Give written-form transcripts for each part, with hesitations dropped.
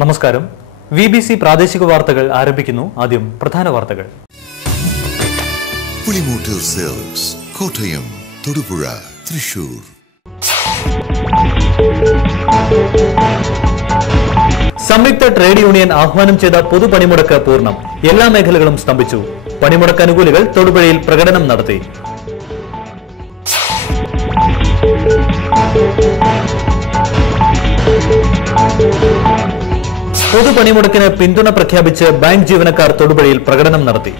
നമസ്കാരം. VBC പ്രാദേശിക വാർത്തകൾ ആരംഭിക്കുന്നു. ആദ്യം പ്രധാന വാർത്തകൾ. പുളിമൂട്ടിൽ സെൽസ്, കോട്ടയം, തൊടുപുഴ, തൃശൂർ. സംയുക്ത ട്രേഡ് യൂണിയൻ ആഹ്വാനം ചെയ്ത പൊതുപണിമുടക്ക് പൂർണ്ണം. എല്ലാ മേഖലകളും സ്തംഭിച്ചു. പണിമുടക്ക് അനുകൂലികൾ തൊടുപുഴയിൽ പ്രകടനം നടത്തി. പൊതുപണിമുടക്കിന് പിന്തുണ പ്രഖ്യാപിച്ച് ബാങ്ക് ജീവനക്കാർ തൊടുപുഴയിൽ പ്രകടനം നടത്തി.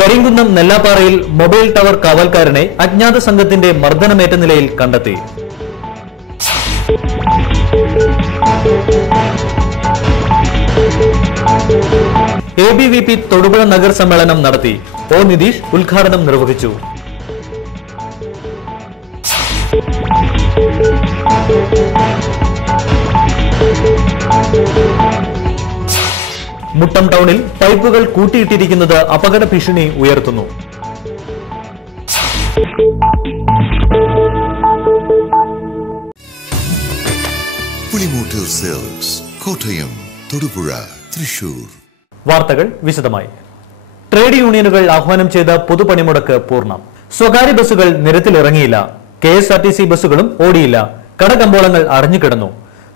കരിങ്കുന്നം നെല്ലാപ്പാറയിൽ മൊബൈൽ ടവർ കാവൽക്കാരനെ അജ്ഞാത സംഘത്തിന്റെ മർദ്ദനമേറ്റ നിലയിൽ കണ്ടെത്തി. ABVP തൊടുപുഴ നഗർ സമ്മേളനം നടത്തി. ഒ നിതീഷ് ഉദ്ഘാടനം നിർവഹിച്ചു. മുട്ടം ടൗണിൽ പൈപ്പുകൾ കൂട്ടിയിട്ടിരിക്കുന്നത് അപകട ഭീഷണി ഉയർത്തുന്നു. പുളിമൂട്ടിൽ സെൽസ്, കോട്ടയം, തൊടുപുഴ, തൃശൂർ. വാർത്തകൾ വിശദമായി. ട്രേഡ് യൂണിയനുകൾ ആഹ്വാനം ചെയ്ത പൊതുപണിമുടക്ക് പൂർണ്ണം. സ്വകാര്യ ബസ്സുകൾ നിരത്തിലിറങ്ങിയില്ല. KSRTC ബസ്സുകളും ഓടിയില്ല. കടകമ്പോളങ്ങൾ അടഞ്ഞുകിടന്നു.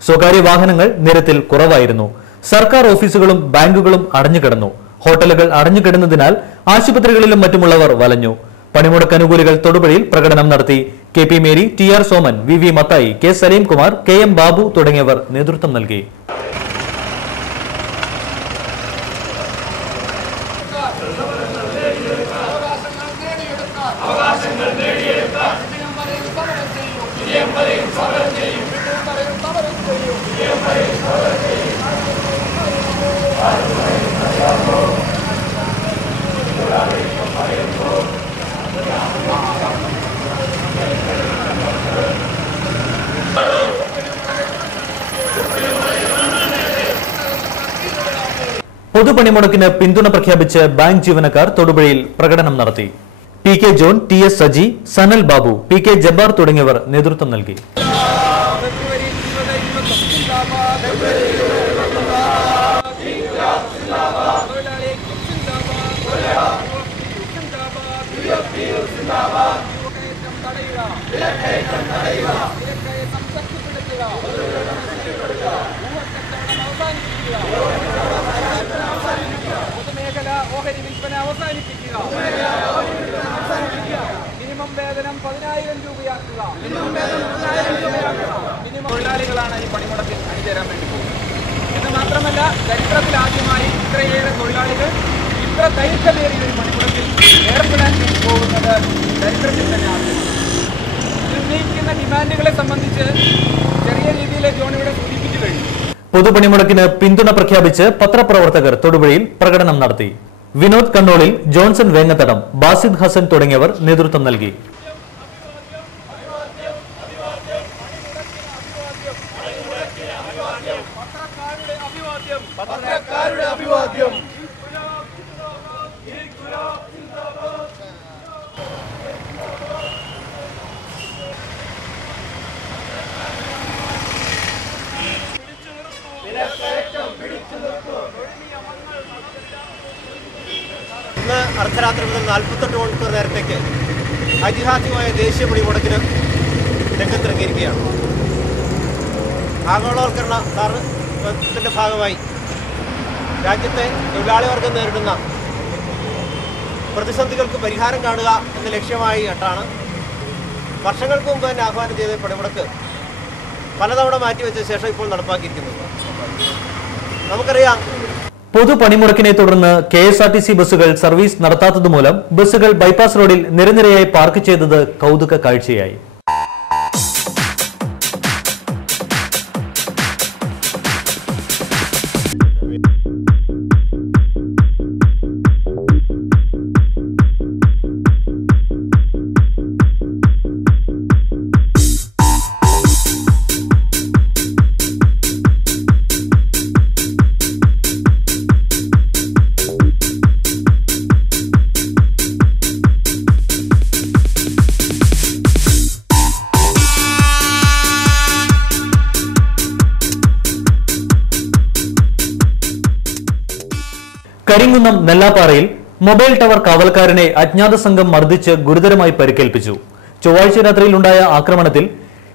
സ്വകാര്യ വാഹനങ്ങൾ നിരത്തിൽ കുറവായിരുന്നു. സർക്കാർ ഓഫീസുകളും ബാങ്കുകളും അടഞ്ഞുകിടന്നു. ഹോട്ടലുകൾ അടഞ്ഞുകിടന്നതിനാൽ ആശുപത്രികളിലും മറ്റുമുള്ളവർ വലഞ്ഞു. പണിമുടക്ക് അനുകൂലികൾ തൊടുപുഴയിൽ പ്രകടനം നടത്തി. KP Mary, TR Soman, VV Mathai, K Salim Kumar, KM Babu തുടങ്ങിയവർ നേതൃത്വം നൽകി. പൊതുപണിമുടക്കിന് പിന്തുണ പ്രഖ്യാപിച്ച് ബാങ്ക് ജീവനക്കാർ തൊടുപുഴയിൽ പ്രകടനം നടത്തി. PK John, TS Saji, Sanal Babu, PK Jabbar തുടങ്ങിയവർ നേതൃത്വം നൽകി. മിനിമം വേതനം 10,000 രൂപയാക്കുക. തൊഴിലാളികളാണ് ഈ പണിമുടക്കിൽ അണിചേരാൻ വേണ്ടി പോകുന്നത്. എന്ന് മാത്രമല്ല, ചരിത്രത്തിൽ ആദ്യമായി ഇത്രയേറെ തൊഴിലാളികൾ ഇത്ര ദൈർഘ്യമേറിയ ഒരു പണിമുടക്കിൽ ഏർപ്പെടാൻ വേണ്ടി പോകുന്നത് ചരിത്രത്തിൽ തന്നെ ആദ്യമാണ്. ഉന്നയിക്കുന്ന ഡിമാൻഡുകളെ സംബന്ധിച്ച് ചെറിയ രീതിയിൽ ജോൺ ഇവിടെ സൂചിപ്പിച്ചു കഴിഞ്ഞു. പൊതുപണിമുടക്കിന് പിന്തുണ പ്രഖ്യാപിച്ച് പത്രപ്രവർത്തകർ തൊടുപുഴയിൽ പ്രകടനം നടത്തി. വിനോദ് കണ്ണോളിൽ, ജോൺസൺ വേങ്ങത്തടം, ബാസിദ് ഹസൻ തുടങ്ങിയവർ നേതൃത്വം നൽകി. ഇന്ന് അർദ്ധരാത്രി മുതൽ 48 മണിക്കൂർ നേരത്തേക്ക് ഐതിഹാസികമായ ദേശീയ പണിമുടക്കിന് രംഗത്തിറങ്ങിയിരിക്കുകയാണ്. ആഗോളവൽക്കരണത്തിന്റെ ഭാഗമായി രാജ്യത്തെ തൊഴിലാളി വർഗം നേരിടുന്ന പ്രതിസന്ധികൾക്ക് പരിഹാരം കാണുക എന്ന ലക്ഷ്യമായിട്ടാണ് വർഷങ്ങൾക്ക് മുമ്പ് തന്നെ ആഹ്വാനം ചെയ്ത പണിമുടക്ക് പലതവണ മാറ്റിവെച്ച ശേഷം ഇപ്പോൾ നടപ്പാക്കിയിരിക്കുന്നത്. നമുക്കറിയാം, പൊതുപണിമുടക്കിനെ തുടർന്ന് KSRTC ബസ്സുകൾ സർവീസ് നടത്താത്തതുമൂലം ബസ്സുകൾ ബൈപ്പാസ് റോഡിൽ നിരനിരയായി പാർക്ക് ചെയ്തത് കൗതുക കാഴ്ചയായി. കരിങ്കുന്നം നെല്ലാപ്പാറയിൽ മൊബൈൽ ടവർ കാവൽക്കാരനെ അജ്ഞാത സംഘം മർദ്ദിച്ച് ഗുരുതരമായി പരിക്കേൽപ്പിച്ചു. ചൊവ്വാഴ്ച രാത്രിയിലുണ്ടായ ആക്രമണത്തിൽ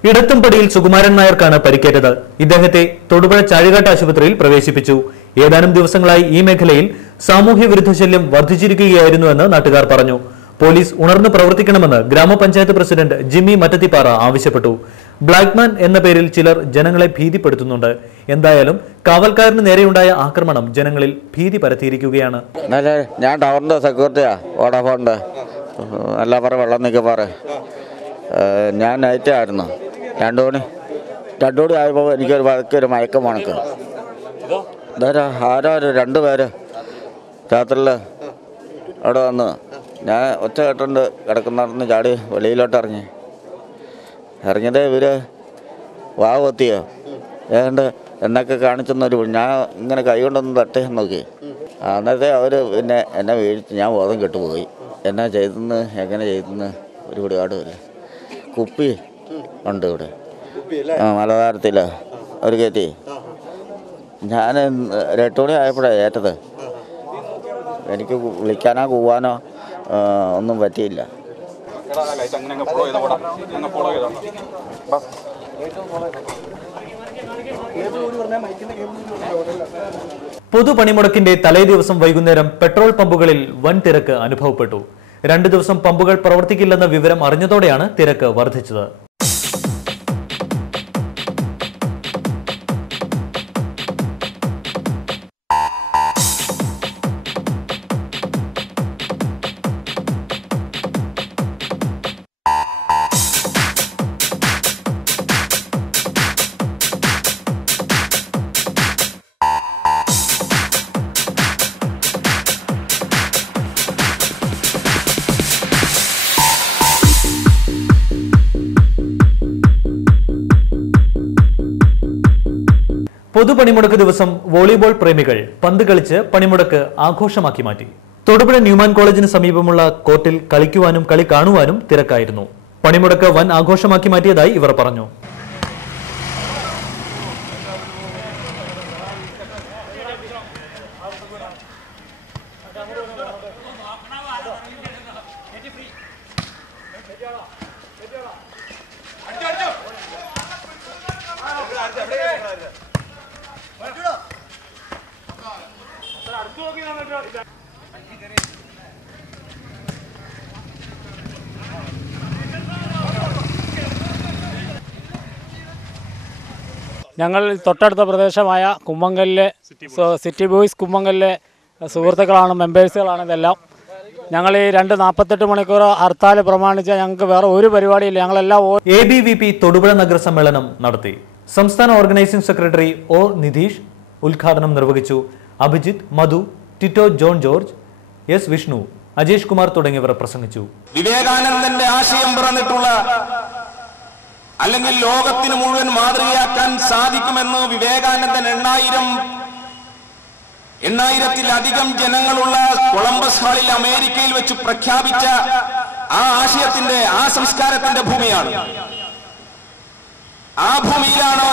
ഇടത്തുംപടിയിൽ സുകുമാരൻ നായർക്കാണ് പരിക്കേറ്റത്. ഇദ്ദേഹത്തെ തൊടുപുഴ ചാഴികാട്ട് ആശുപത്രിയിൽ പ്രവേശിപ്പിച്ചു. ഏതാനും ദിവസങ്ങളായി ഈ മേഖലയിൽ സാമൂഹ്യ വിരുദ്ധ ശല്യം വർദ്ധിച്ചിരിക്കുകയായിരുന്നുവെന്ന് നാട്ടുകാർ പറഞ്ഞു. പോലീസ് ഉണർന്ന് പ്രവർത്തിക്കണമെന്ന് ഗ്രാമപഞ്ചായത്ത് പ്രസിഡന്റ് ജിമ്മി മറ്റത്തിപ്പാറ ആവശ്യപ്പെട്ടു. ബ്ലാക്ക്മാൻ എന്ന പേരിൽ ചിലർ ജനങ്ങളെ ഭീതിപ്പെടുത്തുന്നുണ്ട്. എന്തായാലും കാവൽക്കാരന് നേരെയുണ്ടായ ആക്രമണം ജനങ്ങളിൽ ഭീതി പരത്തിയിരിക്കുകയാണ്. ഞാൻ ടവറിന്റെ സെക്യൂരിറ്റിയാ, വോഡാഫോണിന്റെ നെല്ലാപ്പാറ വെള്ളം നിൽക്കപ്പാറ. ഞാൻ നൈറ്റായിരുന്നു. 2 മണി ആയപ്പോൾ എനിക്കൊരു മയക്കം മണക്ക്. ആരോ 2 പേര് രാത്രിയിൽ അവിടെ വന്ന് ഞാൻ ഒച്ച കേട്ടുണ്ട് കിടക്കുന്നിടന്ന് ചാടി വെളിയിലോട്ട് ഇറങ്ങിയത് ഇവർ വാവ് കൊത്തിയോ ഏതാണ്ട് എന്നൊക്കെ കാണിച്ചെന്നൊരു ഞാൻ ഇങ്ങനെ കൈ കൊണ്ടൊന്ന് തട്ടി നോക്കി. അന്നത്തെ അവർ പിന്നെ എന്നെ വീഴ്ച ഞാൻ ബോധം കെട്ടുപോയി. എന്നാ ചെയ്തെന്ന് എങ്ങനെ ചെയ്തെന്ന് ഒരു പിടിപാടുമില്ല. കുപ്പി ഉണ്ട് ഇവിടെ മലതാരത്തിൽ അവർ കയറ്റി. ഞാൻ 8 മണി ആയപ്പോഴാണ് ഏറ്റത്. എനിക്ക് വിളിക്കാനോ കൂവാനോ ഒന്നും പറ്റിയില്ല. പൊതുപണിമുടക്കിന്റെ തലേ ദിവസം വൈകുന്നേരം പെട്രോൾ പമ്പുകളിൽ വൻ തിരക്ക് അനുഭവപ്പെട്ടു. 2 ദിവസം പമ്പുകൾ പ്രവർത്തിക്കില്ലെന്ന വിവരം അറിഞ്ഞതോടെയാണ് തിരക്ക് വർദ്ധിച്ചത്. പൊതുപണിമുടക്ക് ദിവസം വോളിബോൾ പ്രേമികൾ പന്ത് കളിച്ച് പണിമുടക്ക് ആഘോഷമാക്കി മാറ്റി. തൊടുപുഴ ന്യൂമാൻ കോളേജിന് സമീപമുള്ള കോർട്ടിൽ കളിക്കുവാനും കളി കാണുവാനും തിരക്കായിരുന്നു. പണിമുടക്ക് വൻ ആഘോഷമാക്കി മാറ്റിയതായി ഇവർ പറഞ്ഞു. ഞങ്ങൾ തൊട്ടടുത്ത പ്രദേശമായ കുമ്മങ്കലിലെ സിറ്റി ബോയ്സ് കുമ്മങ്കലിലെ സുഹൃത്തുക്കളാണ്, മെമ്പേഴ്സുകളാണ് ഇതെല്ലാം. ഞങ്ങൾ ഈ 48 മണിക്കൂർ ഹർത്താൽ പ്രമാണിച്ച് ഞങ്ങൾക്ക് വേറെ ഒരു പരിപാടിയില്ല. ഞങ്ങളെല്ലാം ABVP തൊടുപുഴ നഗരസമ്മേളനം നടത്തി. സംസ്ഥാന ഓർഗനൈസിംഗ് സെക്രട്ടറി O നിതീഷ് ഉദ്ഘാടനം നിർവഹിച്ചു. Abhijith, Madhu, Tito John George, S Vishnu, Ajesh Kumar തുടങ്ങിയവർ പ്രസംഗിച്ചു. വിവേകാനന്ദന്റെ ആശയം പറഞ്ഞിട്ടുള്ള അല്ലെങ്കിൽ ലോകത്തിന് മുഴുവൻ മാതൃകയാക്കാൻ സാധിക്കുമെന്ന് വിവേകാനന്ദൻ 8,000-ത്തിലധികം ജനങ്ങളുള്ള കൊളംബസ് ഹാളിൽ അമേരിക്കയിൽ വെച്ച് പ്രഖ്യാപിച്ച ആ ആശയത്തിന്റെ ആ സംസ്കാരത്തിന്റെ ഭൂമിയാണ്. ആ ഭൂമിയിലാണ്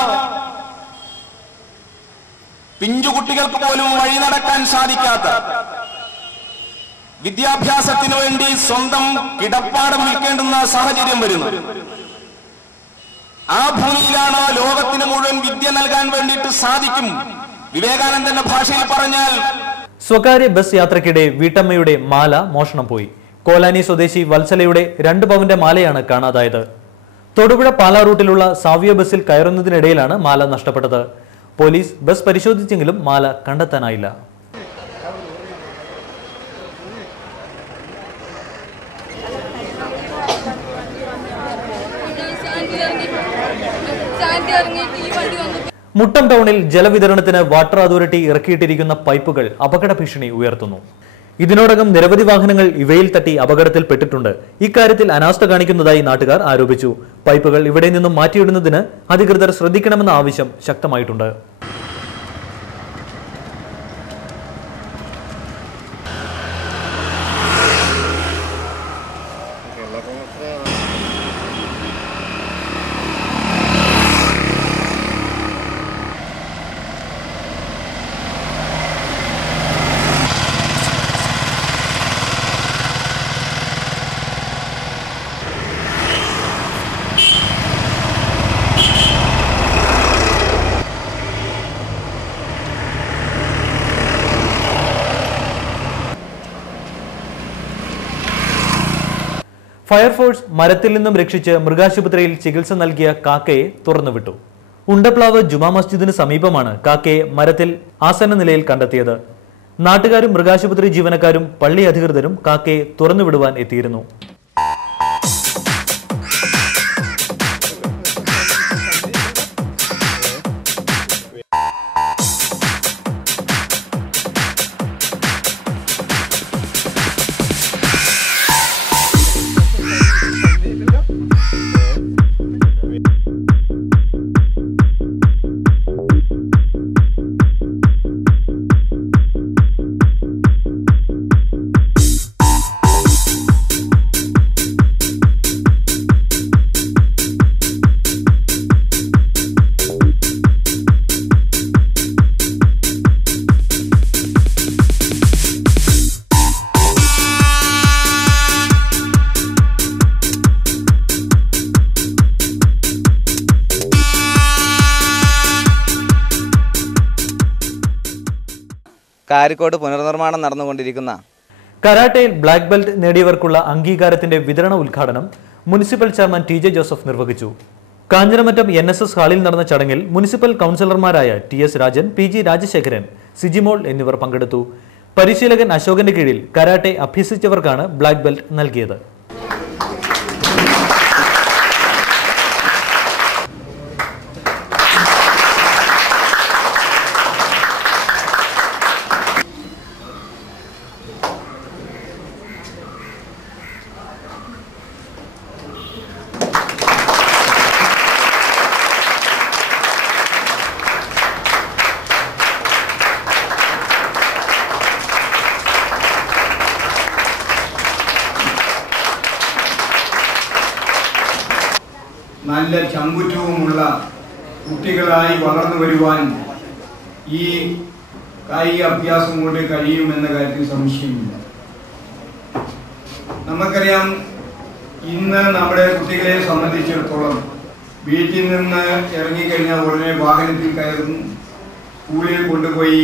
പിഞ്ചുകുട്ടികൾക്ക് പോലും വഴി നടക്കാൻ സാധിക്കാത്ത, വിദ്യാഭ്യാസത്തിനു വേണ്ടി സ്വന്തം കിടപ്പാടം വിൽക്കേണ്ടുന്ന സാഹചര്യം വരുന്നു. ആ ഭൂമിയിലാണ് ലോകത്തിന് മുഴുവൻ വിദ്യ നൽകാൻ വേണ്ടിയിട്ട് സാധിക്കും. വിവേകാനന്ദന്റെ ഭാഷയിൽ പറഞ്ഞാൽ, സ്വകാര്യ ബസ് യാത്രക്കിടെ വീട്ടമ്മയുടെ മാല മോഷണം പോയി. കോലാനി സ്വദേശി വത്സലയുടെ 2 പവന്റെ മാലയാണ് കാണാതായത്. തൊടുപുഴ പാലാ റൂട്ടിലുള്ള സാവ്യ ബസ്സിൽ കയറുന്നതിനിടയിലാണ് മാല നഷ്ടപ്പെട്ടത്. പോലീസ് ബസ് പരിശോധിച്ചെങ്കിലും മാല കണ്ടെത്താനായില്ല. മുട്ടം ടൗണിൽ ജലവിതരണത്തിന് വാട്ടർ അതോറിറ്റി ഇറക്കിയിട്ടിരിക്കുന്ന പൈപ്പുകൾ അപകട ഭീഷണി ഉയർത്തുന്നു. ഇതിനോടകം നിരവധി വാഹനങ്ങൾ ഇവയിൽ തട്ടി അപകടത്തിൽപ്പെട്ടിട്ടുണ്ട്. ഇക്കാര്യത്തിൽ അനാസ്ഥ കാണിക്കുന്നതായി നാട്ടുകാർ ആരോപിച്ചു. പൈപ്പുകൾ ഇവിടെ നിന്നും മാറ്റിയിടുന്നതിന് അധികൃതർ ശ്രദ്ധിക്കണമെന്ന ആവശ്യം ശക്തമായിട്ടുണ്ട്. ഫയർഫോഴ്സ് മരത്തിൽ നിന്നും രക്ഷിച്ച് മൃഗാശുപത്രിയിൽ ചികിത്സ നൽകിയ കാക്കയെ തുറന്നുവിട്ടു. ഉണ്ടപ്ലാവ് ജുമാ മസ്ജിദിന് സമീപമാണ് കാക്കയെ മരത്തിൽ ആസന്ന നിലയിൽ കണ്ടെത്തിയത്. നാട്ടുകാരും മൃഗാശുപത്രി ജീവനക്കാരും പള്ളി അധികൃതരും കാക്കയെ തുറന്നുവിടുവാൻ എത്തിയിരുന്നു. കാരിക്കോട് പുനർനിർമ്മാണം നടന്നുകൊണ്ടിരിക്കുന്ന കരാട്ടയിൽ ബ്ലാക്ക് ബെൽറ്റ് നേടിയവർക്കുള്ള അംഗീകാരത്തിന്റെ വിതരണ ഉദ്ഘാടനം മുനിസിപ്പൽ ചെയർമാൻ ടി.ജെ. ജോസഫ് നിർവഹിച്ചു. കാഞ്ഞിരമറ്റം NSS ഹാളിൽ നടന്ന ചടങ്ങിൽ മുനിസിപ്പൽ കൗൺസിലർമാരായ T.S. രാജൻ, P.G. രാജശേഖരൻ, സിജിമോൾ എന്നിവർ പങ്കെടുത്തു. പരിശീലകൻ അശോകന്റെ കീഴിൽ കരാട്ടെ അഭ്യസിച്ചവർക്കാണ് ബ്ലാക്ക് ബെൽറ്റ് നൽകിയത്. നല്ല ചങ്കുറ്റവുമുള്ള കുട്ടികളായി വളർന്നു വരുവാൻ ഈ കായിക അഭ്യാസം കൊണ്ട് കഴിയുമെന്ന കാര്യത്തിൽ സംശയമില്ല. നമുക്കറിയാം, ഇന്ന് നമ്മുടെ കുട്ടികളെ സംബന്ധിച്ചിടത്തോളം വീട്ടിൽ നിന്ന് ഇറങ്ങിക്കഴിഞ്ഞാൽ ഉടനെ വാഹനത്തിൽ കയറുന്നു, സ്കൂളിൽ കൊണ്ടുപോയി